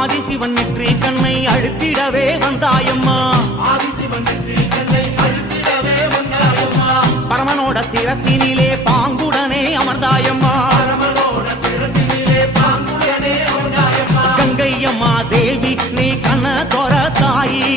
ஆதிசிவன் நெற்றி கண்ணை அழுத்திடவே வந்தாயம்மா பரமனோட சிரசினிலே பாங்குடனே அமர்ந்தாயம்மா கங்கையம்மா தேவி நீ கண்ண தோர தாயி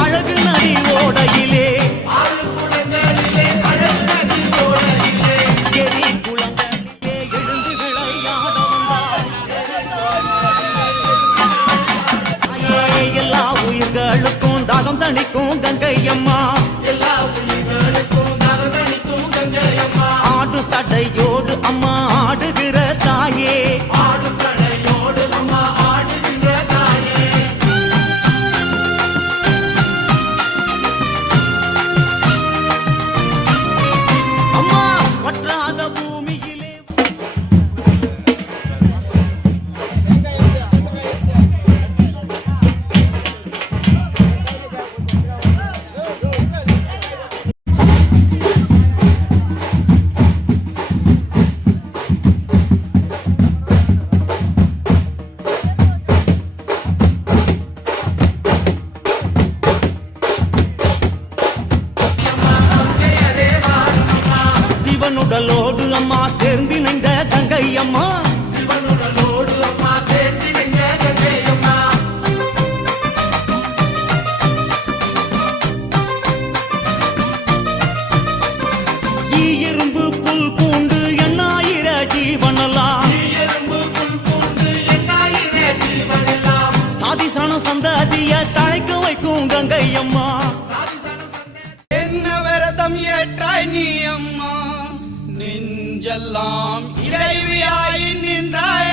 அழகு நதி ஓடையிலே எரி குளங்களிலே எழுந்து விளையாட வந்தாய் எல்லா உயிர்களுக்கும் தாகம் தணிக்கும் கங்கையம்மா ஆடு சடையோடு அம்மா ஆடுகிற தாயே சிவனுடலோடு அம்மா சேர்ந்து நின்ற கங்கையம்மா எறும்பு புல் பூண்டு எண்ணாயிர ஜீவனெல்லாம் சாதிசன சந்ததிய தழைக்க வைக்கும் கங்கையம்மா என்ன விரதம் ஏற்றாய் நீ அம்மா நெஞ்செல்லாம் இறைவியாய் நின்றாய